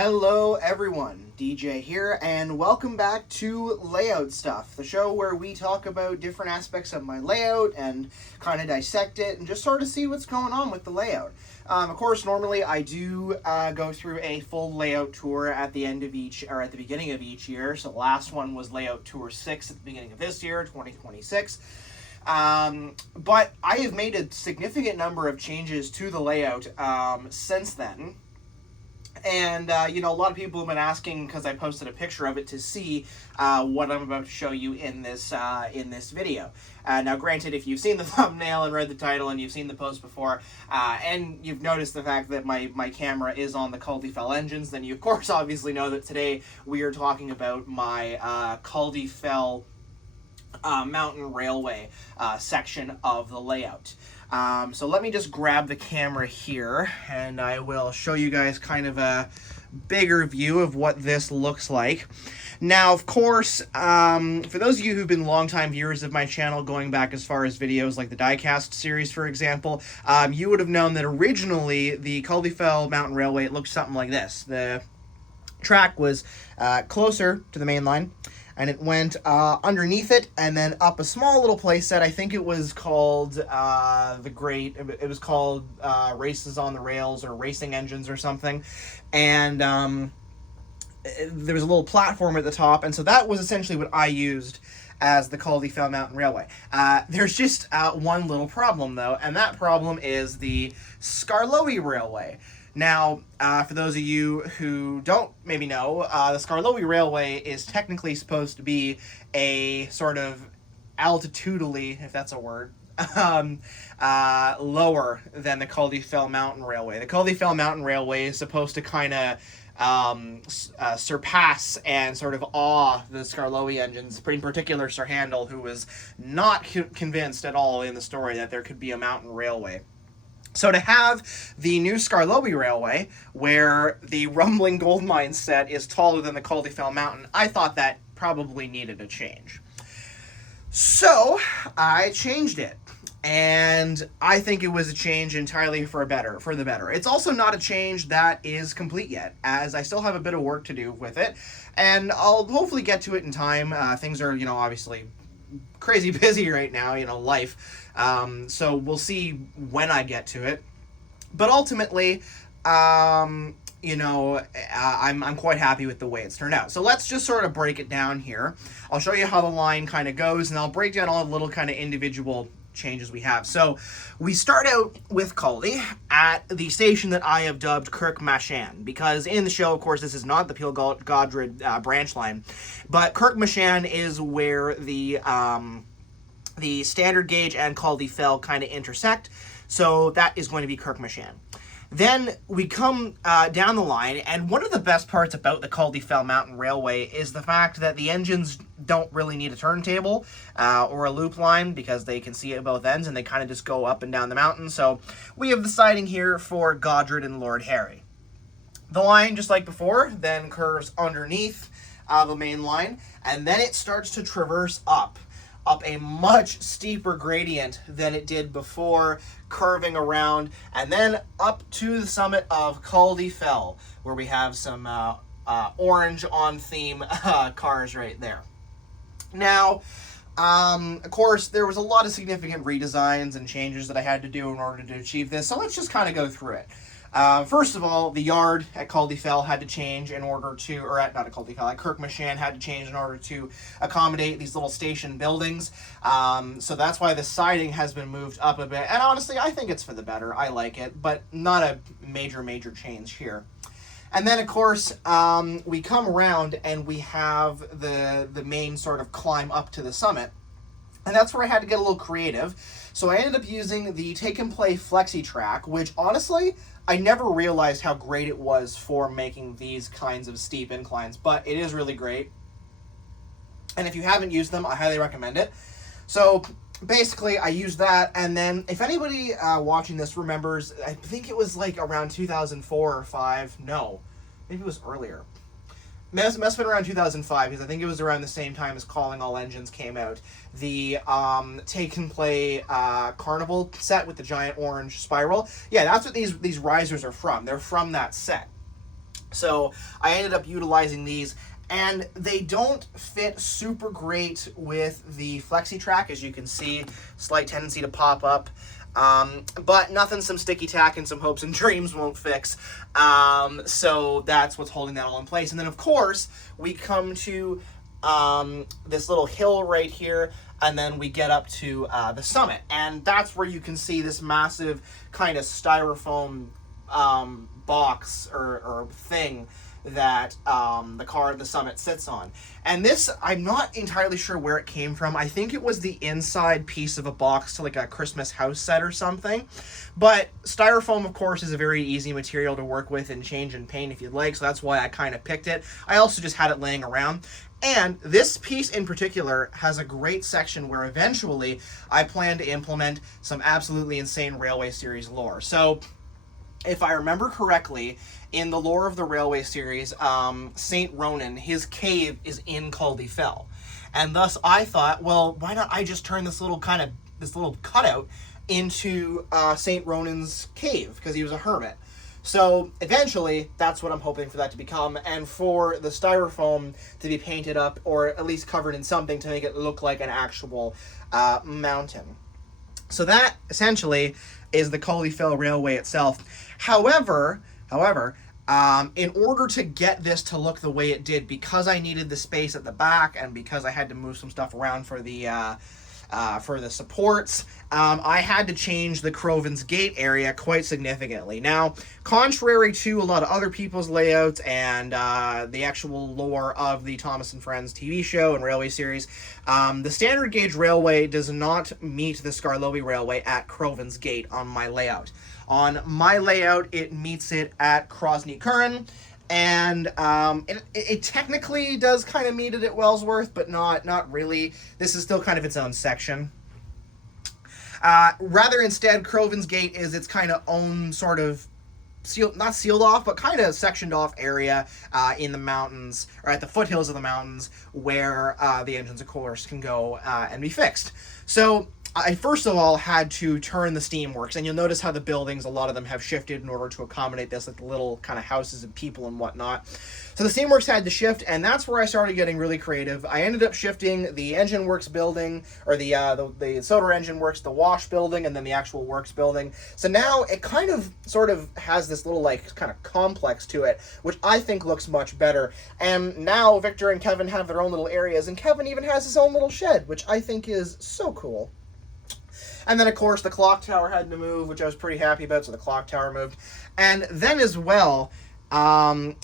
Hello everyone, DJ here, and welcome back to Layout Stuff, the show where we talk about different aspects of my layout and kind of dissect it and just sort of see what's going on with the layout. Of course, normally I do go through a full layout tour at the end of each, or at the beginning of each year. So the last one was Layout Tour 6 at the beginning of this year, 2026. But I have made a significant number of changes to the layout since then. And, a lot of people have been asking, because I posted a picture of it, to see what I'm about to show you in this video. Now, granted, if you've seen the thumbnail and read the title and you've seen the post before, and you've noticed the fact that my camera is on the Culdee Fell engines, then you, of course, obviously know that today we are talking about my Culdee Fell Mountain Railway section of the layout. So let me just grab the camera here and I will show you guys kind of a bigger view of what this looks like. Now, of course, for those of you who've been longtime viewers of my channel, going back as far as videos like the diecast series, for example, you would have known that originally the Culdee Fell Mountain Railway, it looked something like this. The track was closer to the main line, and it went underneath it and then up a small little playset. I think it was called it was called Races on the Rails or Racing Engines or something. And there was a little platform at the top, and so that was essentially what I used as the Culdee Fell Mountain Railway. There's just one little problem, though, and that problem is the Skarloey Railway. Now, for those of you who don't maybe know, the Skarloey Railway is technically supposed to be a sort of altitudinally, if that's a word, lower than the Culdee Fell Mountain Railway. The Culdee Fell Mountain Railway is supposed to kind of surpass and sort of awe the Skarloey engines, in particular Sir Handel, who was not convinced at all in the story that there could be a mountain railway. So to have the new Skarloey Railway, where the rumbling gold mine set is taller than the Culdee Fell Mountain, I thought that probably needed a change. So I changed it, and I think it was a change entirely for the better. It's also not a change that is complete yet, as I still have a bit of work to do with it, and I'll hopefully get to it in time. Things are, obviously crazy busy right now, life. So we'll see when I get to it. But ultimately, I'm quite happy with the way it's turned out. So let's just sort of break it down here. I'll show you how the line kind of goes, and I'll break down all the little kind of individual changes we have. So we start out with Culdee at the station that I have dubbed Kirk Machan, because in the show, of course, this is not the Peel Godred branch line, but Kirk Machan is where the standard gauge and Culdee Fell kind of intersect, so that is going to be Kirk Machan. Then we come down the line, and one of the best parts about the Culdee Fell Mountain Railway is the fact that the engines don't really need a turntable or a loop line, because they can see at both ends and they kind of just go up and down the mountain. So we have the siding here for Godred and Lord Harry. The line, just like before, then curves underneath the main line, and then it starts to traverse up a much steeper gradient than it did before, curving around, and then up to the summit of Culdee Fell, where we have some orange on theme cars right there. Now, of course, there was a lot of significant redesigns and changes that I had to do in order to achieve this, so let's just kind of go through it. First of all, the yard at Culdee Fell had to change in order to, or at, not at Culdee Fell, at Kirk Machan had to change in order to accommodate these little station buildings. So that's why the siding has been moved up a bit. And honestly, I think it's for the better. I like it, but not a major change here. And then, of course, we come around and we have the main sort of climb up to the summit. And that's where I had to get a little creative. So I ended up using the Take and Play Flexi Track, which honestly, I never realized how great it was for making these kinds of steep inclines, but it is really great. And if you haven't used them, I highly recommend it. So basically, I used that, and then if anybody watching this remembers, I think it was like around 2004 or 5. No, maybe it was earlier. Must have been around 2005, because I think it was around the same time as Calling All Engines came out. The Take and Play Carnival set with the giant orange spiral. Yeah, that's what these risers are from. They're from that set. So I ended up utilizing these, and they don't fit super great with the FlexiTrack, as you can see, slight tendency to pop up. But nothing some sticky tack and some hopes and dreams won't fix. So that's what's holding that all in place. And then, of course, we come to this little hill right here, and then we get up to the summit. And that's where you can see this massive kind of styrofoam box or thing that the summit sits on. And this, I'm not entirely sure where it came from. I think it was the inside piece of a box to like a Christmas house set or something. But styrofoam, of course, is a very easy material to work with and change and paint if you'd like, so that's why I kind of picked it. I also just had it laying around. And this piece in particular has a great section where eventually I plan to implement some absolutely insane Railway Series lore. So, if I remember correctly, in the lore of the Railway Series, Saint Ronan, his cave is in Culdee Fell. And thus I thought, well, why not I just turn this little cutout into Saint Ronan's cave, because he was a hermit. So eventually, that's what I'm hoping for that to become, and for the styrofoam to be painted up, or at least covered in something to make it look like an actual mountain. So that, essentially, is the Culdee Fell Railway itself. However, in order to get this to look the way it did, because I needed the space at the back, and because I had to move some stuff around for the supports, I had to change the Crovan's Gate area quite significantly. Now, contrary to a lot of other people's layouts and the actual lore of the Thomas and Friends TV show and Railway Series, the standard gauge railway does not meet the Skarloey Railway at Crovan's Gate on my layout. On my layout, it meets it at Crosney Curran, and it technically does kind of meet it at Wellsworth, but not really. This is still kind of its own section. Rather, instead, Crovan's Gate is its kind of own sort of not sealed off, but kind of sectioned off area in the mountains, or at the foothills of the mountains, where the engines, of course, can go and be fixed. So I first of all had to turn the steamworks, and you'll notice how the buildings, a lot of them have shifted in order to accommodate this, like the little kind of houses and people and whatnot. So the steamworks had to shift, and that's where I started getting really creative. I ended up shifting the engine works building, or the soda engine works, the wash building, and then the actual works building. So now it kind of sort of has this little like kind of complex to it, which I think looks much better. And now Victor and Kevin have their own little areas, and Kevin even has his own little shed, which I think is so cool. And then, of course, the clock tower had to move, which I was pretty happy about, so the clock tower moved. And then as well, the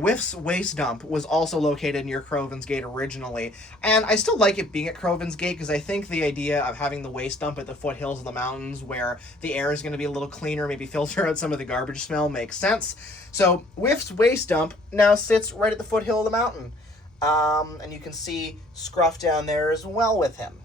Whiff's waste dump was also located near Crovan's Gate originally. And I still like it being at Crovan's Gate, because I think the idea of having the waste dump at the foothills of the mountains, where the air is going to be a little cleaner, maybe filter out some of the garbage smell, makes sense. So Whiff's waste dump now sits right at the foothill of the mountain. And you can see Scruff down there as well with him.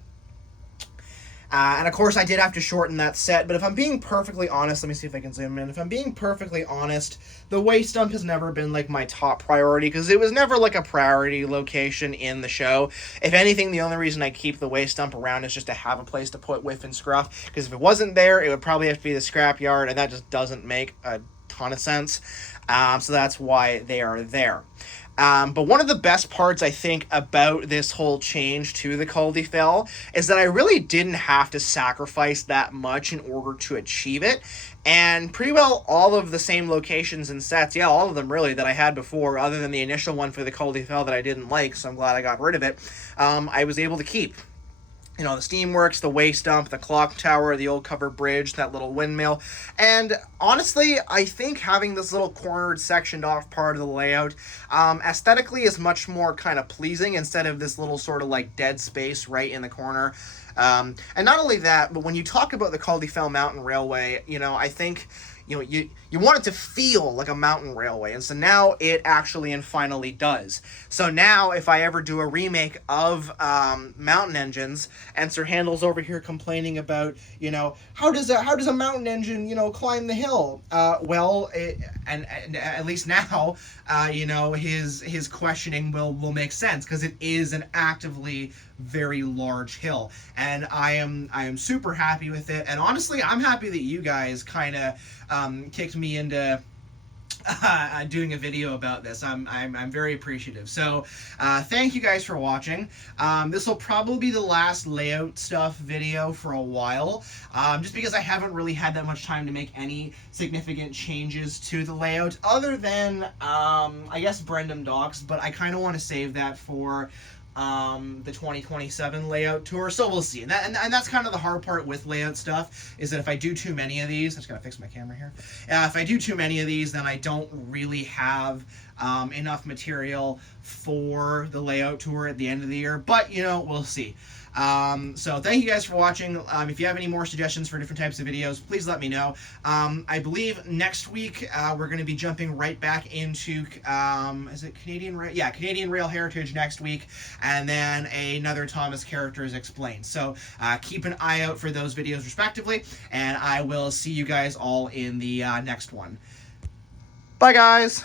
And of course, I did have to shorten that set, but if I'm being perfectly honest, let me see if I can zoom in. If I'm being perfectly honest, the waste dump has never been like my top priority, because it was never like a priority location in the show. If anything, the only reason I keep the waste dump around is just to have a place to put Whiff and Scruff, because if it wasn't there, it would probably have to be the scrapyard, and that just doesn't make a ton of sense. So that's why they are there. But one of the best parts, I think, about this whole change to the Culdee Fell is that I really didn't have to sacrifice that much in order to achieve it. And pretty well all of the same locations and sets, yeah, all of them really, that I had before, other than the initial one for the Culdee Fell that I didn't like, so I'm glad I got rid of it, I was able to keep. You know, the steamworks, the waste dump, the clock tower, the old covered bridge, that little windmill. And honestly, I think having this little cornered, sectioned off part of the layout aesthetically is much more kind of pleasing, instead of this little sort of like dead space right in the corner. And not only that, but when you talk about the Culdee Fell Mountain Railway, you know, I think you want it to feel like a mountain railway, and so now it actually and finally does. So now if I ever do a remake of mountain engines, and Sir Handel's over here complaining about, you know, how does a mountain engine, you know, climb the hill? And at least now, you know, his questioning will make sense, because it is an actively very large hill, and I am super happy with it. And honestly, I'm happy that you guys kind of kicked me into doing a video about this. I'm very appreciative. So thank you guys for watching. This will probably be the last layout stuff video for a while, just because I haven't really had that much time to make any significant changes to the layout, other than I guess Brendam Docks, but I kind of want to save that for the 2027 layout tour, so we'll see. And that's kind of the hard part with layout stuff, is that if I do too many of these, I just gotta fix my camera here. If I do too many of these, then I don't really have enough material for the layout tour at the end of the year, but you know, we'll see. So thank you guys for watching. If you have any more suggestions for different types of videos, please let me know. I believe next week we're going to be jumping right back into is it Canadian Rail? Yeah, Canadian Rail Heritage next week, and then another Thomas Characters Explained. So keep an eye out for those videos respectively, and I will see you guys all in the next one. Bye guys!